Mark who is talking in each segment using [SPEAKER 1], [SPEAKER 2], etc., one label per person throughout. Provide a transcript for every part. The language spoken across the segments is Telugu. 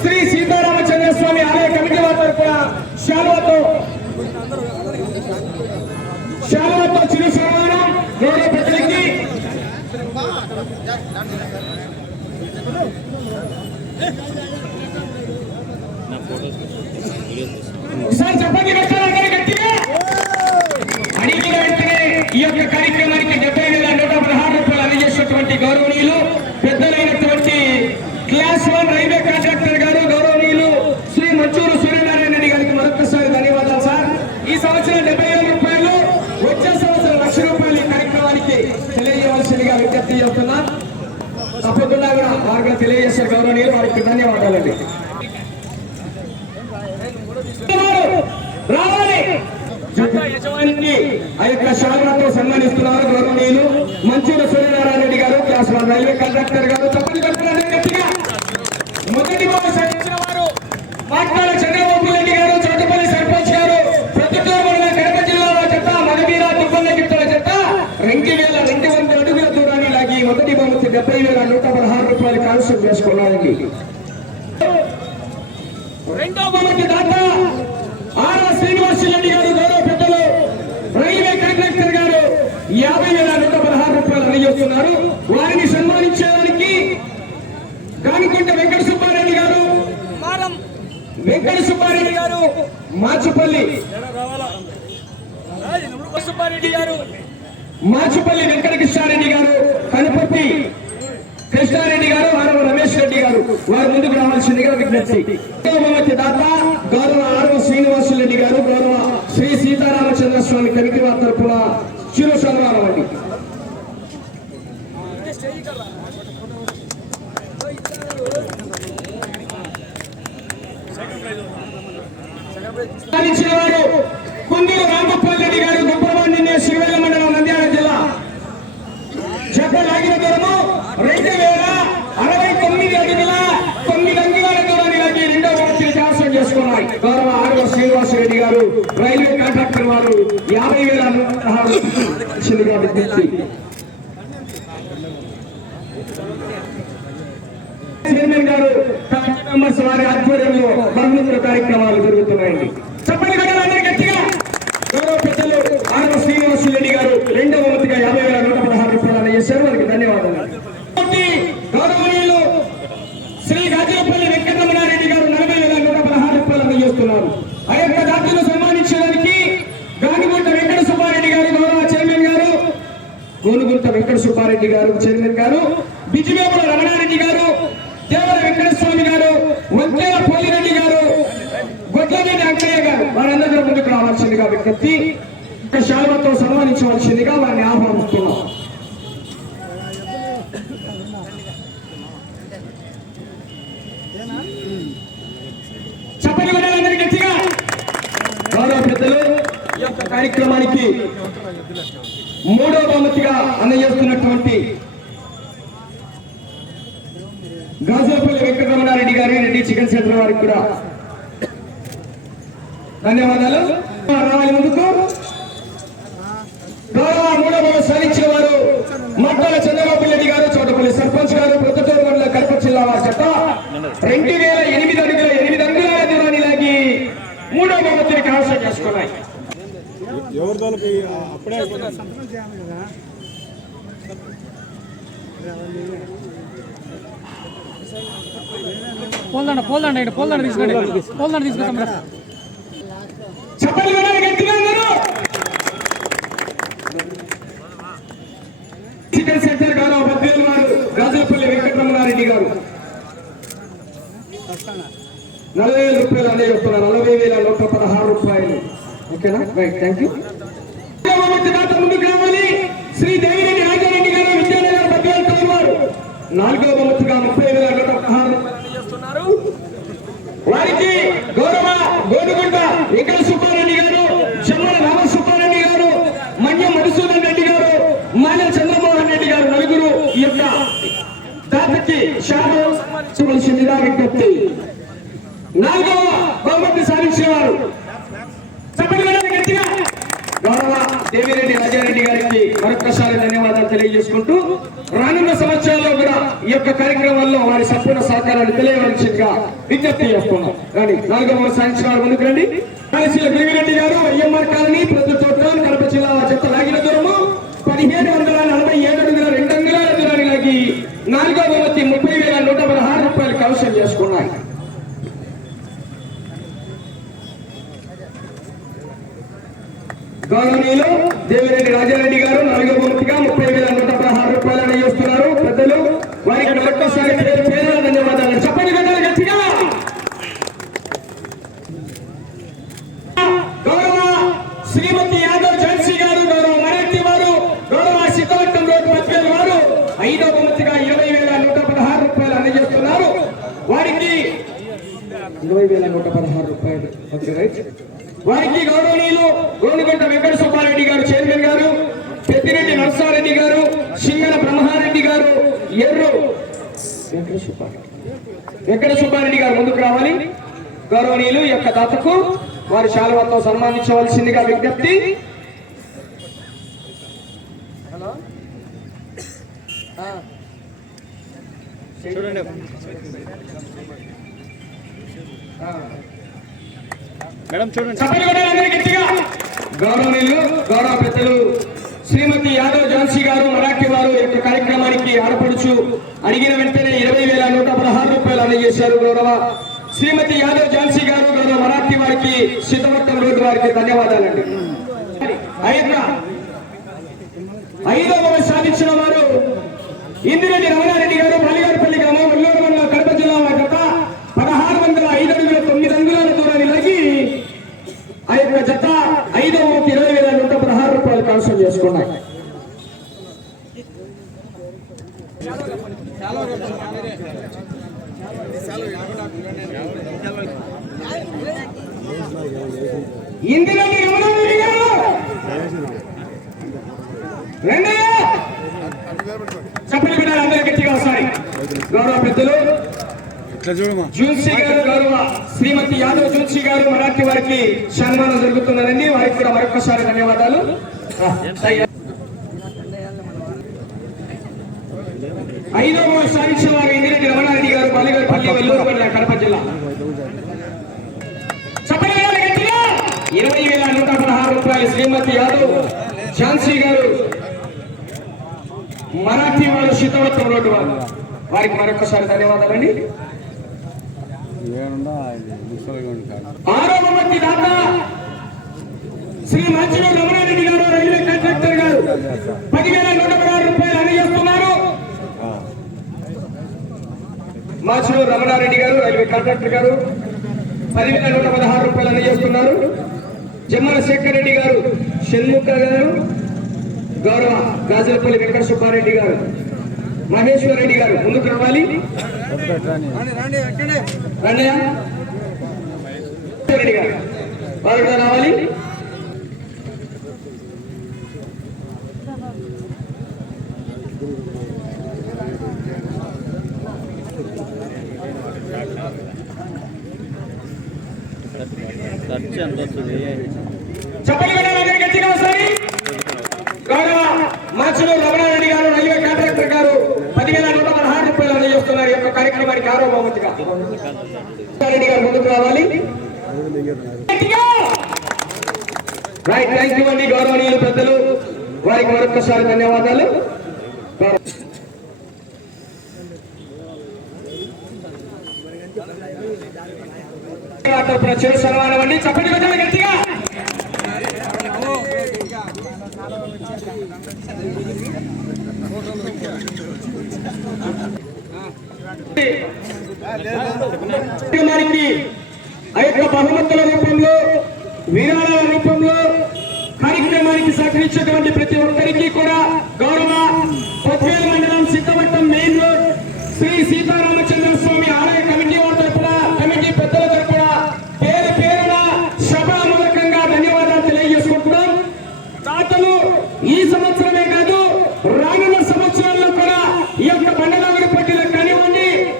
[SPEAKER 1] శ్రీ సీతారామచంద్ర స్వామి ఆలయ కమిటీ వారు కూడా శాలువతో శాలువతో చిరు సన్మానం గౌరవ ప్రజలకి. ఒకసారి చెప్పండి గట్టిగా. అడిగిన వెంటనే ఈ యొక్క కార్యక్రమానికి డెబ్బై వేల నూట పదహారు రూపాయలు అందజేసినటువంటి గౌరవనీయులు తెలియజేయవలసిందిగా చెప్తున్నా తప్పకుండా కూడా వారికి తెలియజేశారు గౌరవనీయులు వారికి ధన్యవాదాలండి. రావాలి. యజమానికి ఆ యొక్క శాలతో సన్మానిస్తున్నారు గౌరవనీయులు మంచూరు సూర్యనారాయణ రెడ్డి గారు క్లాస్ వన్ రైల్వే కండక్టర్ గారు. తప్పని కట్టుకున్నారు మొదటి వారు మాట్లాడ చంద్రబాబు వెంకట సుబ్బారెడ్డి గారు మాచుపల్లి. సుబ్బారెడ్డి గారు మాచుపల్లి వెంకట కృష్ణారెడ్డి గారు కనుపర్తి కృష్ణారెడ్డి గారు ఆరవ రమేష్ రెడ్డి గారు. వారి ముందుకు రావాల్సిందిగా విజ్ఞప్తి. బహుమతి దాత గౌరవ ఆరవ శ్రీనివాసు రెడ్డి గారు గౌరవ శ్రీ సీతారామచంద్ర స్వామి కమిటీ వారి తరఫున చిరు సన్మానం అండి సాధించిన వారు కుందూరు రామప్పల్ రెడ్డి గారు గొప్పవాడి నిన్న శ్రీవెల్ల మండలం నంద్యాల జిల్లా జత లాగిన దూరము రెండు వేల అరవై తొమ్మిది అడుగుల తొమ్మిది అంగుళాల దూరాన్ని లాగి రెండో వ్యక్తిని కైవసం చేసుకున్నాయి గౌరవ ఆర్వ శ్రీనివాస రెడ్డి గారు రైల్వే కాంట్రాక్టర్ వారు యాభై వేల నూట విజ్ఞప్తి చైర్మన్ గారు మెంబర్స్ వారి ఆధ్వర్యంలో బహుమతుల కార్యక్రమాలు జరుగుతున్నాయండి చెప్పండి కదా అందరూ గట్టిగా గౌరవ పెద్దలు ఆర్వ శ్రీనివాస రెడ్డి గారు రెండవ వంతుగా యాభై వేల నూట పదహారు రూపాయలు అందజేశారు వారికి ధన్యవాదాలు కాబట్టి గౌరవనీయులు శ్రీ గాజులపల్లి వెంకటరమణారెడ్డి గారు నలభై వేల నూట పదహారు రూపాయలు అందజేస్తున్నారు ఆ యొక్క దాతను సన్మానించడానికి గానిగుంట వెంకట సుబ్బారెడ్డి గారు గౌరవ చైర్మన్ గారు గోనుగుంట రామారెడ్డి గారు చైర్మన్ గారు బిజివేముల రమణారెడ్డి గారు దేవర వెంకటస్వామి గారు వంకేల పోలిరెడ్డి గారు గొడ్లరెడ్డి అంకయ్య గారు వారందరూ ముందుకు రావాల్సిందిగా విజ్ఞప్తి ఒక శాలతో సన్మానించవలసిందిగా వారిని ఆహ్వానిస్తున్నాం. చెప్పండి గౌరవ పెద్దలు ఈ యొక్క కార్యక్రమానికి మూడో బహుమతిగా అందజేస్తున్నటువంటి గాజులపల్లి వెంకటరమణారెడ్డి గారి రెడ్డి చికెన్ సెంటర్ వారికి కూడా ధన్యవాదాలు. రావాలి ముందుకు. గౌరవ మూడో బహుమతి సాధించిన వారు మట్టాల చంద్రబాబు రెడ్డి గారు చోటపల్లి సర్పంచ్ గారు ప్రొద్దుటూరు మండల కడప జిల్లా వారి చేత రెండు వేల ఎనిమిది అడుగుల ఎనిమిది అంగుళాల దూరాన్ని లాగి మూడో బహుమతిని కావసం చేసుకున్నాయి.
[SPEAKER 2] ఎవరి తోలకి అప్పుడే
[SPEAKER 3] పోల్దండ పోల్దండ పోల్దండ తీసుకోండి పోల్దండ తీసుకుంటాం రా.
[SPEAKER 1] చెప్పండి వినాలి గట్టిగా అందరూ చికెన్ సెంటర్ గారు బద్వేలు వారు రాజులపల్లి వెంకటరమణారెడ్డి గారు నలభై వేల రూపాయలు అనే చెప్తున్నారు నలభై వేల నూట పదహారు రూపాయలు ఓకేనా? Right thank you Shri Devireddy Rajareddy గారు విద్యానగర్ బద్వేలు వారు నాలుగో బహుమతిగా ముప్పై వేల నూట పదహారు వారికి గౌరవ గోడుగుంట వెంకట సుబ్బారెడ్డి గారు చెమ్మల రామ సుబ్బారెడ్డి గారు మన్య మధుసూదన్ రెడ్డి గారు మాన్య చంద్రమోహన్ రెడ్డి గారు నలుగురు ఈ యొక్క దాతకి శాపం సన్మానించవలసిందిగా విజ్ఞప్తి. నాలుగవ బహుమతి సాధించేవారు వారు చెప్పండి వినండి గట్టిగా గౌరవ దేవిరెడ్డి రాజారెడ్డి గారికి మరొకసారి ధన్యవాదాలు తెలియజేసుకుంటూ రానున్న సంవత్సరాల్లో కూడా ఈ యొక్క కార్యక్రమాల్లో వారి సంపూర్ణ సహకారాన్ని తెలియవలసిందిగా విజ్ఞప్తి చేస్తున్నాం. కానీ నాలుగవ సాయంత్రం వారు ముందుకు రండి కాళీశీల దేవిరెడ్డి గారు ఐఎంఆర్ కాలనీ ప్రతి చోట కడప జిల్లా చెత్త లాగిన దూరము పదిహేడు వందల నలభై ఏడు వందల రెండు వందల దూరాన్ని లాగి నాలుగో ముప్పై వేల నూట పదహారు రూపాయలు కవసం చేసుకున్నాయి గౌరవనీయులు దేవిరెడ్డి రాజారెడ్డి గారు నాలుగో బహుమతిగా ముప్పై వేల నూట పదహారు రూపాయలను ఇస్తున్నారు. పెద్దలు వారికి ఒక్కసారి పేరు పేరు ధన్యవాదాలు చెప్పండి పెద్దలు గట్టిగా గౌరవ శ్రీమతి యాదవ్ ఝాన్సీ గారు గౌరవ మరాఠీ వారు గౌరవ శీతవట్టం రోడ్డు మధ్యలో వారు ఐదో బహుమతిగా ఇరవై వేల నూట పదహారు రూపాయలు అందజేస్తున్నారు వారికి ఇరవై వేల నూట పదహారు రూపాయలు. Okay right. వారికి గౌరవనీయులు గోనుగంట వెంకట సుబ్బారెడ్డి గారు చైర్మన్ గారు పెద్దిరెడ్డి నరసారెడ్డి గారు సింగన బ్రహ్మారెడ్డి గారు ఎర్రు వెంకట సుబ్బారెడ్డి. వెంకట సుబ్బారెడ్డి గారు ముందుకు రావాలి. గౌరవనీయులు యొక్క దాతకు వారి శాలువాతో సన్మానించవలసిందిగా విజ్ఞప్తి.
[SPEAKER 2] చూడండి. మేడం చూడండి.
[SPEAKER 1] గౌరవనీయులు గౌరవ పెద్దలు శ్రీమతి యాదవ్ ఝాన్సీ గారు మరాఠీ వారు యొక్క కార్యక్రమానికి ఆడపడుచు అడిగిన వెంటనే ఇరవై వేల నూట పదహారు రూపాయలు అందజేశారు. గౌరవ శ్రీమతి యాదవ్ ఝాన్సీ గారు గౌరవ మరాఠీ వారికి సీతమట్టం రోడ్డు వారికి ధన్యవాదాలండి. ఐదవ ఐదో సాధించిన వారు ఇందిరెడ్డి రమణారెడ్డి గారు మల్లిగారిపల్లి గ్రామం ఉల్లూరు మండలం కడప జిల్లా వారి జత పదహారు వందల ఐదు అడుగుల తొమ్మిది అంగుళాల దూరాన్ని లాగి ఆ యొక్క జత ఐదో బహుమతి ఇరవై వేల నూట పదహారు రూపాయలు చేసుకున్నాయి. చెప్పండి బిడ్డలు అందరూ గట్టిగా గౌరవ పెద్దలు
[SPEAKER 2] ఇట్లా చూడమా
[SPEAKER 1] జూన్సీ గారు గౌరవ శ్రీమతి యాదవ్ జూన్సీ గారు మరాఠీ వారికి సన్మానం జరుగుతున్నదండి వారికి కూడా మరొకసారి ధన్యవాదాలు. ఐదో సాధించిన వారు రమణారెడ్డి గారు పల్లిగారిపల్లి వెల్లూరు కడప జిల్లా. ఇరవై వేల నూట పదహారు రూపాయలు శ్రీమతి యాదవ్ ఝాన్సీ గారు. మరాఠీ వాళ్ళు శీతవత్వం రోడ్డు వారు వారికి మరొకసారి ధన్యవాదాలండి
[SPEAKER 2] ఏమన్నా
[SPEAKER 1] ఆరో దాత శ్రీ మంచి రమణారెడ్డి గారు. పదివేల నూట పదహారు రూపాయలు అందజేస్తున్నారు మాచిలో రమణారెడ్డి గారు రైల్వే కాంట్రాక్టర్ గారు పదివేల నూట పదహారు రూపాయలు అందజేస్తున్నారు. జమ్మల శేఖర్ రెడ్డి గారు షణ్ముఖ గారు గౌరవ గాజులపల్లి వెంకట సుబ్బారెడ్డి గారు మహేశ్వర్ రెడ్డి గారు ముందుకు రావాలి. రెడ్డి గారు వారు రావాలి.
[SPEAKER 2] ఖర్చు ఎంత వస్తుంది
[SPEAKER 1] చెప్పండి మేడం అందరికీ గట్టిగా రమణారెడ్డి గారు రైల్వే కాంట్రాక్టర్ గారు పదివేల నూట పదహారు రూపాయలు అందజేస్తున్నారు యొక్క కార్యక్రమానికి ఆరో బహుమతిగా. రెడ్డి గారు ముందుకు రావాలి. రైట్ థ్యాంక్ యూ అండి. గౌరవనీయులు పెద్దలు. వారికి మరొకసారి ధన్యవాదాలు. తరపున చిరు సన్మానం అండి చెప్పండి పెద్దలు గట్టిగా. కార్యక్రమానికి ఆ యొక్క బహుమతుల రూపంలో విరాళాల రూపంలో కార్యక్రమానికి సహకరించినటువంటి ప్రతి ఒక్కరికి కూడా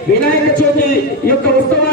[SPEAKER 1] వినాయక చవితి యొక్క ఉత్సవం